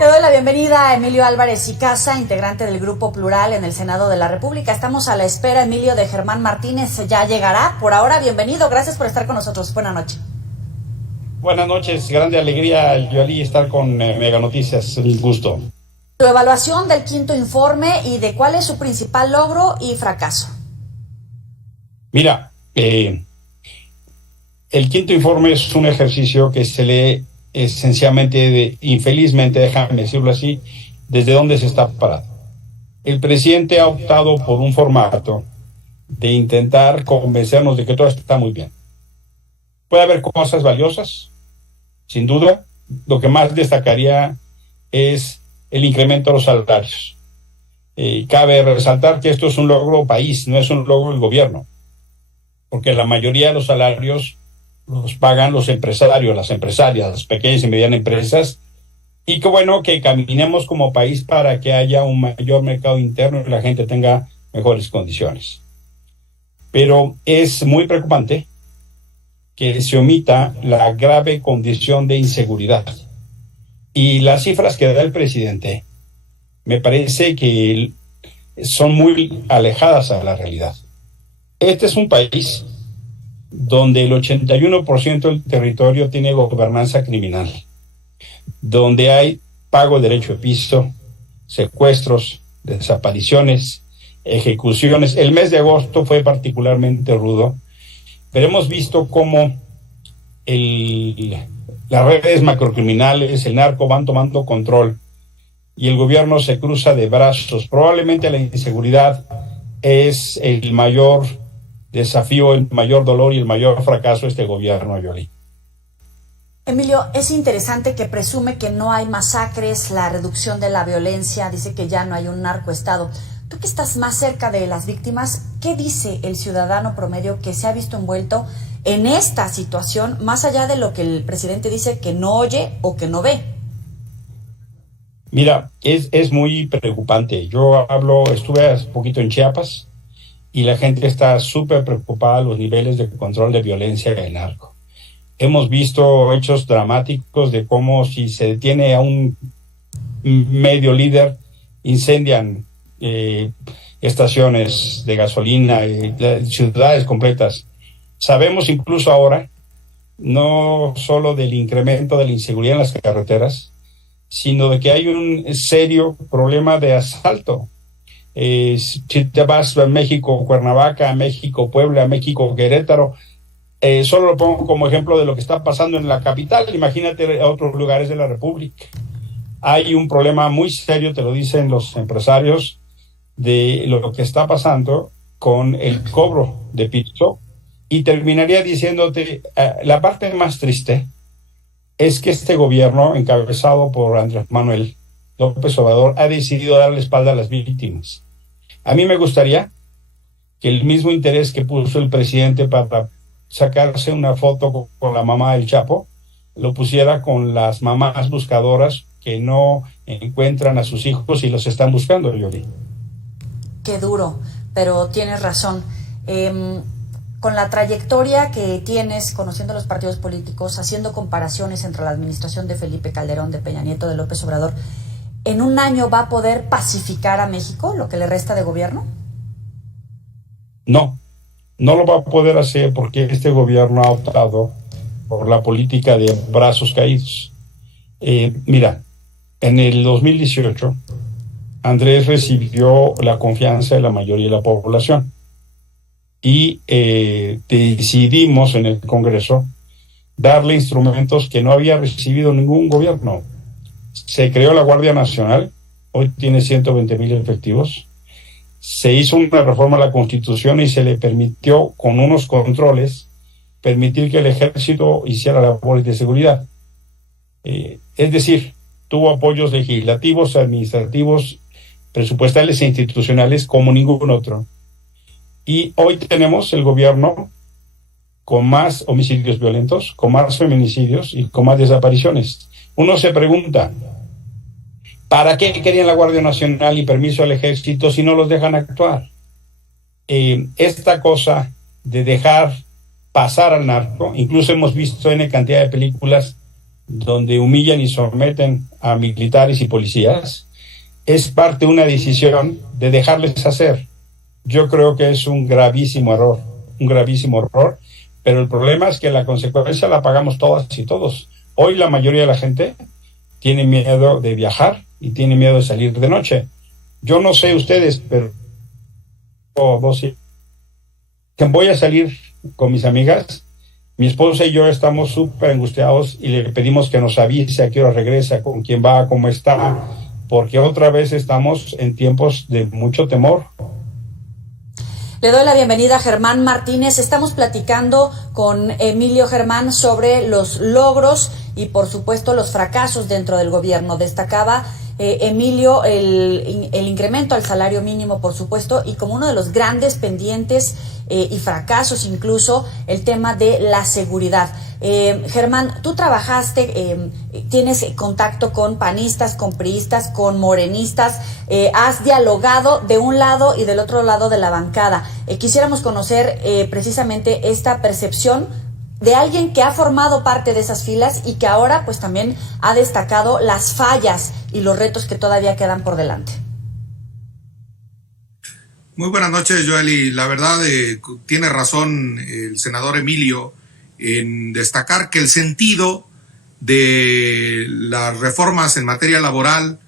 Le doy la bienvenida a Emilio Álvarez y Casa, integrante del Grupo Plural en el Senado de la República. Estamos a la espera, Emilio, de Germán Martínez. Ya llegará. Por ahora, bienvenido. Gracias por estar con nosotros. Buenas noches. Buenas noches. Grande alegría, Yoli, estar con Mega Noticias. Un gusto. Tu evaluación del quinto informe y de cuál es su principal logro y fracaso. Mira, el quinto informe es un ejercicio que se lee esencialmente, infelizmente, déjame decirlo así, desde dónde se está parado. El presidente ha optado por un formato de intentar convencernos de que todo está muy bien. Puede haber cosas valiosas, sin duda. Lo que más destacaría es el incremento de los salarios. Cabe resaltar que esto es un logro país, no es un logro del gobierno, porque la mayoría de los salarios los pagan los empresarios, las empresarias, las pequeñas y medianas empresas, y qué bueno que caminemos como país para que haya un mayor mercado interno y la gente tenga mejores condiciones. Pero es muy preocupante que se omita la grave condición de inseguridad. Y las cifras que da el presidente me parece que son muy alejadas a la realidad. Este es un país donde el 81% del territorio tiene gobernanza criminal, donde hay pago de derecho de piso, secuestros, desapariciones, ejecuciones. El mes de agosto fue particularmente rudo, pero hemos visto cómo las redes macrocriminales, el narco van tomando control y el gobierno se cruza de brazos. Probablemente la inseguridad es el mayor desafío, el mayor dolor y el mayor fracaso de este gobierno, Yoli. Emilio, es interesante que presume que no hay masacres, la reducción de la violencia, dice que ya no hay un narcoestado. Tú que estás más cerca de las víctimas, ¿qué dice el ciudadano promedio que se ha visto envuelto en esta situación, más allá de lo que el presidente dice que no oye o que no ve? Mira, es muy preocupante. Yo estuve hace poquito en Chiapas, y la gente está súper preocupada de los niveles de control de violencia del narco. Hemos visto hechos dramáticos de cómo si se detiene a un medio líder, incendian estaciones de gasolina, ciudades completas. Sabemos incluso ahora, no solo del incremento de la inseguridad en las carreteras, sino de que hay un serio problema de asalto. Si te vas a México, Cuernavaca, a México, Puebla, a México, Querétaro, solo lo pongo como ejemplo de lo que está pasando en la capital. Imagínate a otros lugares de la República. Hay un problema muy serio, te lo dicen los empresarios, de lo que está pasando con el cobro de piso, y terminaría diciéndote, la parte más triste es que este gobierno, encabezado por Andrés Manuel López Obrador, ha decidido darle espalda a las víctimas. A mí me gustaría que el mismo interés que puso el presidente para sacarse una foto con la mamá del Chapo, lo pusiera con las mamás buscadoras que no encuentran a sus hijos y los están buscando, Yoli. Qué duro, pero tienes razón. Con la trayectoria que tienes, conociendo los partidos políticos, haciendo comparaciones entre la administración de Felipe Calderón, de Peña Nieto, de López Obrador, ¿en un año va a poder pacificar a México, lo que le resta de gobierno? No lo va a poder hacer porque este gobierno ha optado por la política de brazos caídos. Mira, en el 2018, Andrés recibió la confianza de la mayoría de la población y decidimos en el Congreso darle instrumentos que no había recibido ningún gobierno. Se creó la Guardia Nacional, hoy tiene 120,000 efectivos. Se hizo una reforma a la Constitución y se le permitió, con unos controles, permitir que el ejército hiciera labores de seguridad. Es decir, tuvo apoyos legislativos, administrativos, presupuestales e institucionales como ningún otro. Y hoy tenemos el gobierno con más homicidios violentos, con más feminicidios y con más desapariciones. Uno se pregunta, ¿para qué querían la Guardia Nacional y permiso al ejército si no los dejan actuar? Esta cosa de dejar pasar al narco, incluso hemos visto en cantidad de películas donde humillan y someten a militares y policías, es parte de una decisión de dejarles hacer. Yo creo que es un gravísimo error, pero el problema es que la consecuencia la pagamos todas y todos. Hoy la mayoría de la gente tiene miedo de viajar y tiene miedo de salir de noche. Yo no sé ustedes, pero voy a salir con mis amigas. Mi esposa y yo estamos súper angustiados y le pedimos que nos avise a qué hora regresa, con quién va, cómo está, porque otra vez estamos en tiempos de mucho temor. Le doy la bienvenida a Germán Martínez. Estamos platicando con Emilio Germán sobre los logros y, por supuesto, los fracasos dentro del gobierno. Destacaba Emilio el incremento al salario mínimo, por supuesto, y como uno de los grandes pendientes y fracasos incluso el tema de la seguridad. Germán, tú trabajaste, tienes contacto con panistas, con priistas, con morenistas, has dialogado de un lado y del otro lado de la bancada. Quisiéramos conocer precisamente esta percepción de alguien que ha formado parte de esas filas y que ahora pues también ha destacado las fallas y los retos que todavía quedan por delante. Muy buenas noches, Joely. La verdad, tiene razón el senador Emilio en destacar que el sentido de las reformas en materia laboral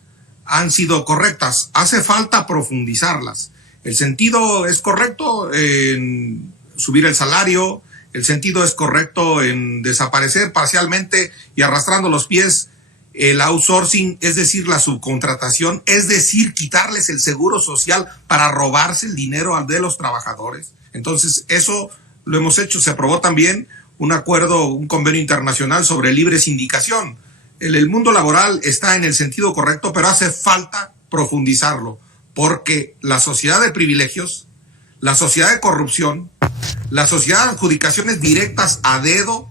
han sido correctas. Hace falta profundizarlas. El sentido es correcto en subir el salario, el sentido es correcto en desaparecer parcialmente y arrastrando los pies el outsourcing, es decir, la subcontratación, es decir, quitarles el seguro social para robarse el dinero de los trabajadores. Entonces, eso lo hemos hecho. Se aprobó también un acuerdo, un convenio internacional sobre libre sindicación. El mundo laboral está en el sentido correcto, pero hace falta profundizarlo, porque la sociedad de privilegios, la sociedad de corrupción, la sociedad de adjudicaciones directas a dedo,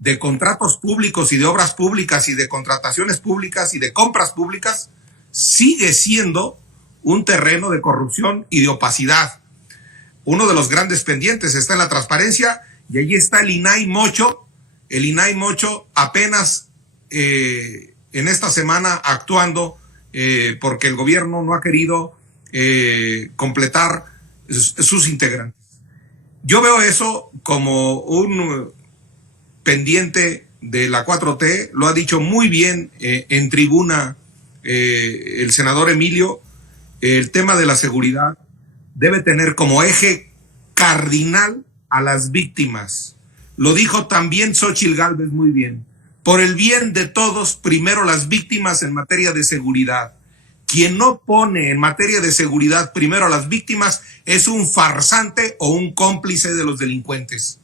de contratos públicos y de obras públicas y de contrataciones públicas y de compras públicas, sigue siendo un terreno de corrupción y de opacidad. Uno de los grandes pendientes está en la transparencia y allí está el INAI Mocho. El INAI Mocho apenas en esta semana actuando porque el gobierno no ha querido completar sus integrantes. Yo veo eso como un pendiente de la 4T, lo ha dicho muy bien en tribuna el senador Emilio. El tema de la seguridad debe tener como eje cardinal a las víctimas. Lo dijo también Xóchitl Gálvez muy bien. Por el bien de todos, primero las víctimas en materia de seguridad. Quien no pone en materia de seguridad primero a las víctimas es un farsante o un cómplice de los delincuentes.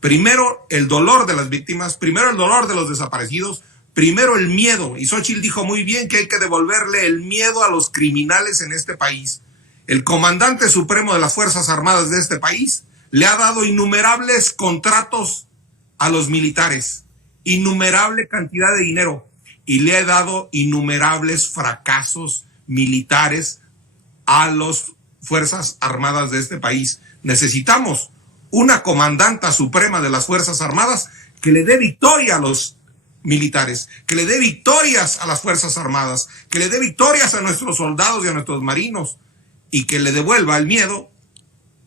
Primero el dolor de las víctimas, primero el dolor de los desaparecidos, primero el miedo. Y Xóchitl dijo muy bien que hay que devolverle el miedo a los criminales en este país. El comandante supremo de las Fuerzas Armadas de este país le ha dado innumerables contratos a los militares, innumerable cantidad de dinero, y le ha dado innumerables fracasos militares a las Fuerzas Armadas de este país. Necesitamos una comandanta suprema de las Fuerzas Armadas que le dé victoria a los militares, que le dé victorias a las Fuerzas Armadas, que le dé victorias a nuestros soldados y a nuestros marinos, y que le devuelva el miedo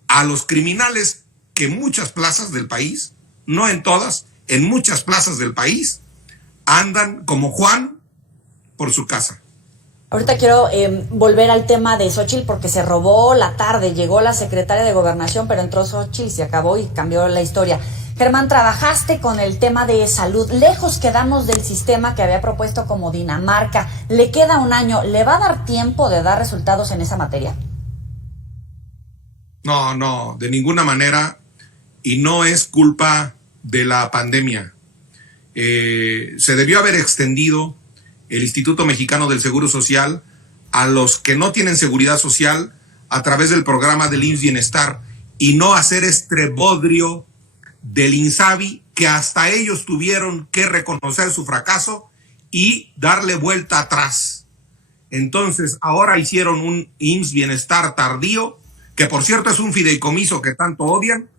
a los criminales que en muchas plazas del país, no en todas, en muchas plazas del país, andan como Juan por su casa. Ahorita quiero volver al tema de Xóchitl porque se robó la tarde, llegó la secretaria de Gobernación, pero entró Xóchitl, se acabó y cambió la historia. Germán, trabajaste con el tema de salud, lejos quedamos del sistema que había propuesto como Dinamarca, le queda un año, ¿le va a dar tiempo de dar resultados en esa materia? No, de ninguna manera, y no es culpa de la pandemia. Se debió haber extendido el Instituto Mexicano del Seguro Social a los que no tienen seguridad social a través del programa del IMSS Bienestar y no hacer este bodrio del INSABI, que hasta ellos tuvieron que reconocer su fracaso y darle vuelta atrás. Entonces, ahora hicieron un IMSS Bienestar tardío, que por cierto es un fideicomiso que tanto odian,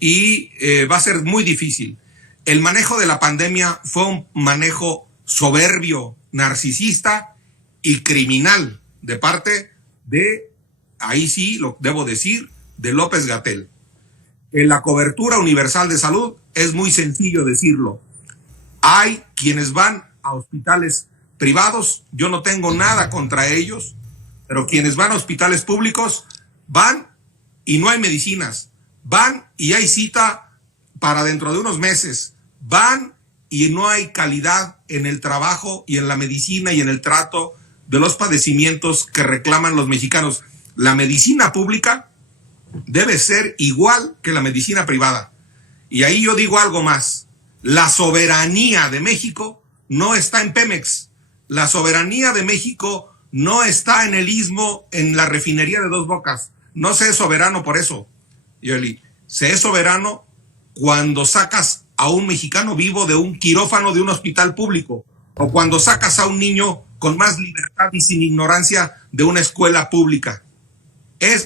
y va a ser muy difícil. el manejo de la pandemia fue un manejo soberbio, narcisista y criminal de parte de, ahí sí lo debo decir, de López-Gatell. En la cobertura universal de salud es muy sencillo decirlo. Hay quienes van a hospitales privados, yo no tengo nada contra ellos, pero quienes van a hospitales públicos van y no hay medicinas, van y hay cita para dentro de unos meses, van y no hay calidad en el trabajo y en la medicina y en el trato de los padecimientos que reclaman los mexicanos. La medicina pública debe ser igual que la medicina privada. Y ahí yo digo algo más. La soberanía de México no está en Pemex. La soberanía de México no está en el Istmo, en la refinería de Dos Bocas. No se es soberano por eso, Yoli. Se es soberano cuando sacas a un mexicano vivo de un quirófano de un hospital público, o cuando sacas a un niño con más libertad y sin ignorancia de una escuela pública.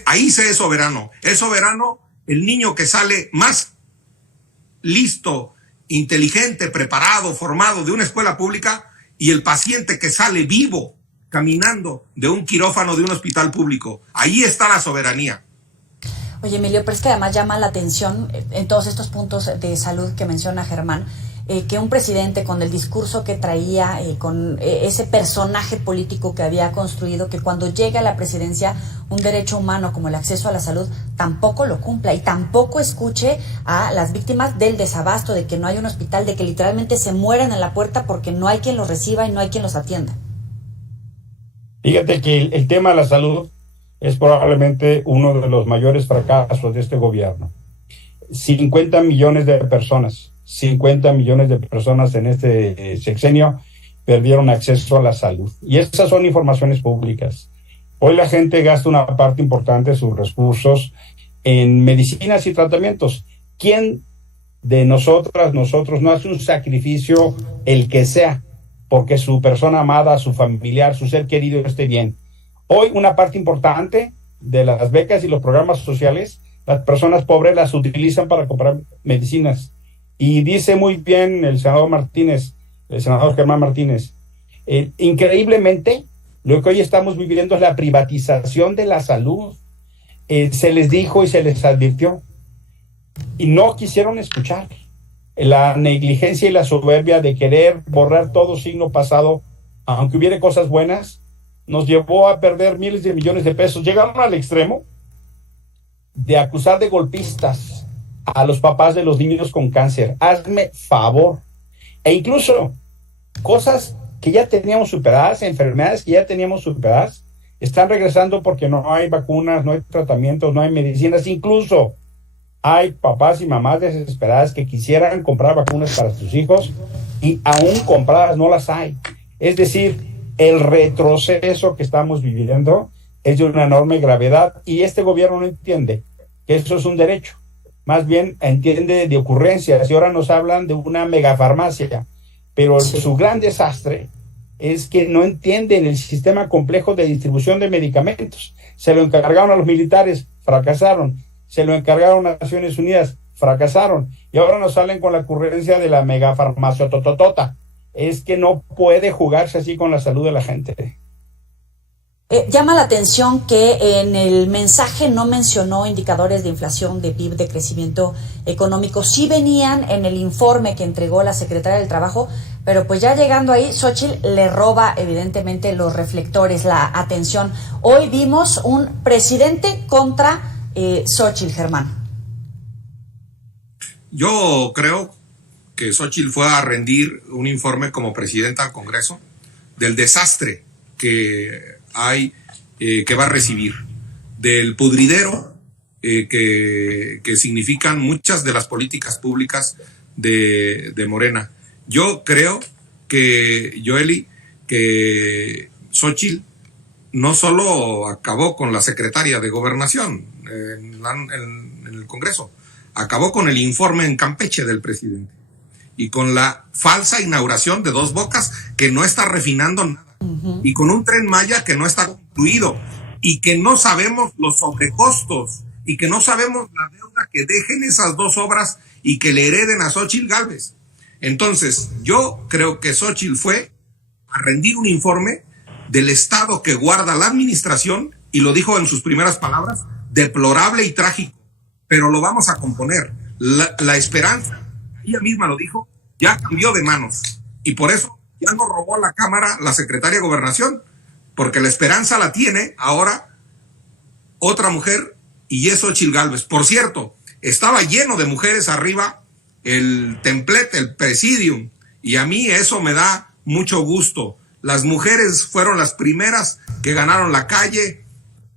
Ahí se es soberano. Es soberano el niño que sale más listo, inteligente, preparado, formado de una escuela pública, y el paciente que sale vivo, caminando de un quirófano de un hospital público. Ahí está la soberanía. Oye, Emilio, pero es que además llama la atención en todos estos puntos de salud que menciona Germán, que un presidente con el discurso que traía, con ese personaje político que había construido, que cuando llega a la presidencia un derecho humano como el acceso a la salud, tampoco lo cumpla y tampoco escuche a las víctimas del desabasto, de que no hay un hospital, de que literalmente se mueren en la puerta porque no hay quien los reciba y no hay quien los atienda. Fíjate que el tema de la salud es probablemente uno de los mayores fracasos de este gobierno. 50 millones de personas en este sexenio perdieron acceso a la salud. Y esas son informaciones públicas. Hoy la gente gasta una parte importante de sus recursos en medicinas y tratamientos. ¿Quién de nosotros no hace un sacrificio, el que sea, porque su persona amada, su familiar, su ser querido esté bien? Hoy una parte importante de las becas y los programas sociales, las personas pobres las utilizan para comprar medicinas. Y dice muy bien el senador Germán Martínez, increíblemente, lo que hoy estamos viviendo es la privatización de la salud. Se les dijo y se les advirtió, y no quisieron escuchar. La negligencia y la soberbia de querer borrar todo signo pasado, aunque hubiera cosas buenas, nos llevó a perder miles de millones de pesos. Llegaron al extremo de acusar de golpistas a los papás de los niños con cáncer. Hazme favor. E incluso cosas que ya teníamos superadas, enfermedades que ya teníamos superadas, están regresando porque no hay vacunas, no hay tratamientos, no hay medicinas. Incluso hay papás y mamás desesperadas que quisieran comprar vacunas para sus hijos y aún compradas no las hay. Es decir, el retroceso que estamos viviendo es de una enorme gravedad, y este gobierno no entiende que eso es un derecho. Más bien entiende de ocurrencias, y ahora nos hablan de una megafarmacia. Pero su gran desastre es que no entienden el sistema complejo de distribución de medicamentos. Se lo encargaron a los militares, fracasaron. Se lo encargaron a Naciones Unidas, fracasaron. Y ahora nos salen con la ocurrencia de la megafarmacia tototota. Es que no puede jugarse así con la salud de la gente. Llama la atención que en el mensaje no mencionó indicadores de inflación, de PIB, de crecimiento económico. Sí venían en el informe que entregó la secretaria del Trabajo, pero pues ya llegando ahí, Xóchitl le roba evidentemente los reflectores, la atención. Hoy vimos un presidente contra Xóchitl, Germán. Yo creo que Xóchitl fue a rendir un informe como presidenta al Congreso del desastre que hay, que va a recibir, del pudridero que significan muchas de las políticas públicas de Morena. Yo creo que, Joely, que Xóchitl no solo acabó con la secretaria de Gobernación en el Congreso, acabó con el informe en Campeche del presidente y con la falsa inauguración de Dos Bocas, que no está refinando nada, y con un Tren Maya que no está concluido, y que no sabemos los sobrecostos, y que no sabemos la deuda que dejen esas dos obras y que le hereden a Xóchitl Gálvez. Entonces, yo creo que Xóchitl fue a rendir un informe del estado que guarda la administración, y lo dijo en sus primeras palabras, deplorable y trágico, pero lo vamos a componer. La esperanza, ella misma lo dijo, ya cambió de manos, y por eso ya no robó a la Cámara la secretaria de Gobernación, porque la esperanza la tiene ahora otra mujer, y es Xóchitl Gálvez. Por cierto, estaba lleno de mujeres arriba el templete, el presidium, y a mí eso me da mucho gusto. Las mujeres fueron las primeras que ganaron la calle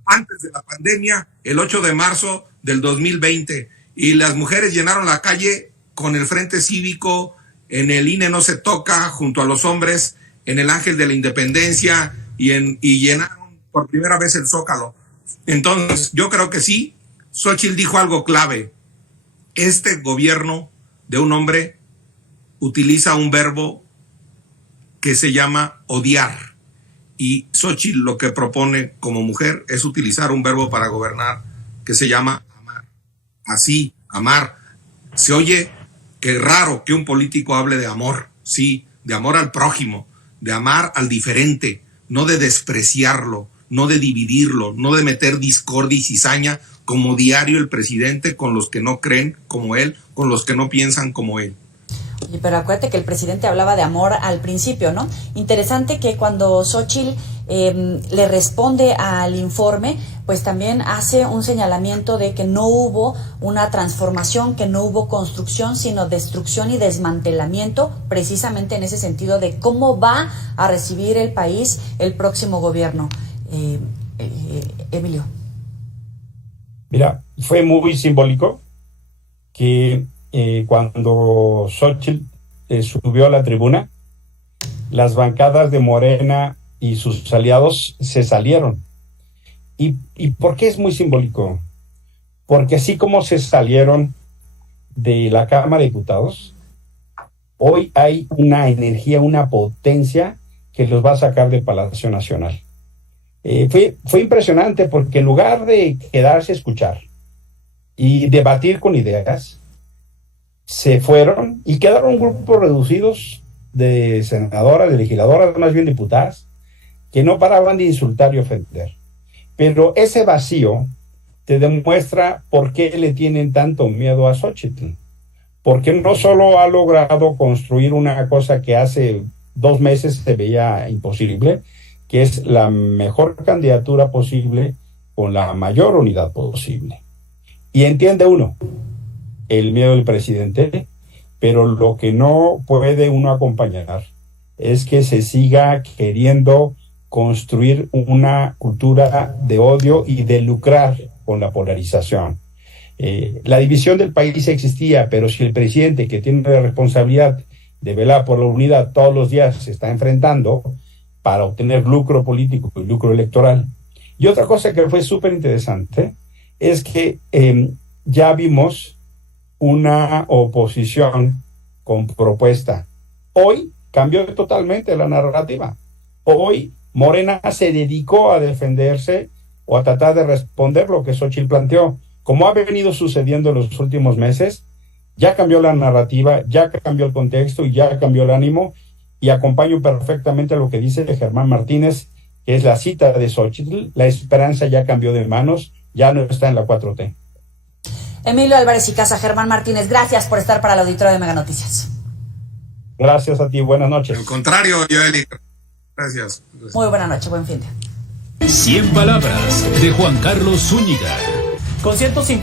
antes de la pandemia, el 8 de marzo del 2020, y las mujeres llenaron la calle con el Frente Cívico, en el INE no se toca, junto a los hombres, en el Ángel de la Independencia, y llenaron por primera vez el Zócalo. Entonces, yo creo que sí, Xóchitl dijo algo clave. Este gobierno de un hombre utiliza un verbo que se llama odiar. Y Xóchitl lo que propone como mujer es utilizar un verbo para gobernar que se llama amar. Así, amar. Se oye que raro que un político hable de amor, sí, de amor al prójimo, de amar al diferente, no de despreciarlo, no de dividirlo, no de meter discordia y cizaña como diario el presidente con los que no creen como él, con los que no piensan como él. Oye, pero acuérdate que el presidente hablaba de amor al principio, ¿no? Interesante que cuando Xóchitl le responde al informe, pues también hace un señalamiento de que no hubo una transformación, que no hubo construcción, sino destrucción y desmantelamiento, precisamente en ese sentido de cómo va a recibir el país el próximo gobierno. Emilio. Mira, fue muy simbólico que cuando Xóchitl subió a la tribuna, las bancadas de Morena y sus aliados se salieron. ¿Y por qué es muy simbólico? Porque así como se salieron de la Cámara de Diputados, hoy hay una energía, una potencia que los va a sacar del Palacio Nacional. Fue impresionante porque en lugar de quedarse a escuchar y debatir con ideas, se fueron y quedaron grupos reducidos de senadoras, de legisladoras, más bien diputadas, que no paraban de insultar y ofender. Pero ese vacío te demuestra por qué le tienen tanto miedo a Xóchitl. Porque no solo ha logrado construir una cosa que hace 2 meses se veía imposible, que es la mejor candidatura posible con la mayor unidad posible. Y entiende uno el miedo del presidente, pero lo que no puede uno acompañar es que se siga queriendo construir una cultura de odio y de lucrar con la polarización. La división del país existía, pero si el presidente, que tiene la responsabilidad de velar por la unidad, todos los días se está enfrentando para obtener lucro político y lucro electoral. Y otra cosa que fue súper interesante es que ya vimos una oposición con propuesta. Hoy cambió totalmente la narrativa. Hoy Morena se dedicó a defenderse o a tratar de responder lo que Xóchitl planteó. Como ha venido sucediendo en los últimos meses, ya cambió la narrativa, ya cambió el contexto y ya cambió el ánimo, y acompaño perfectamente lo que dice Germán Martínez, que es la cita de Xóchitl: la esperanza ya cambió de manos, ya no está en la 4T. Emilio Álvarez y Casa, Germán Martínez, gracias por estar para el auditorio de Mega Noticias. Gracias a ti, buenas noches. Al contrario, Joely, gracias. Muy buena noche, buen fin de. 100 palabras de Juan Carlos Zúñiga. Con 150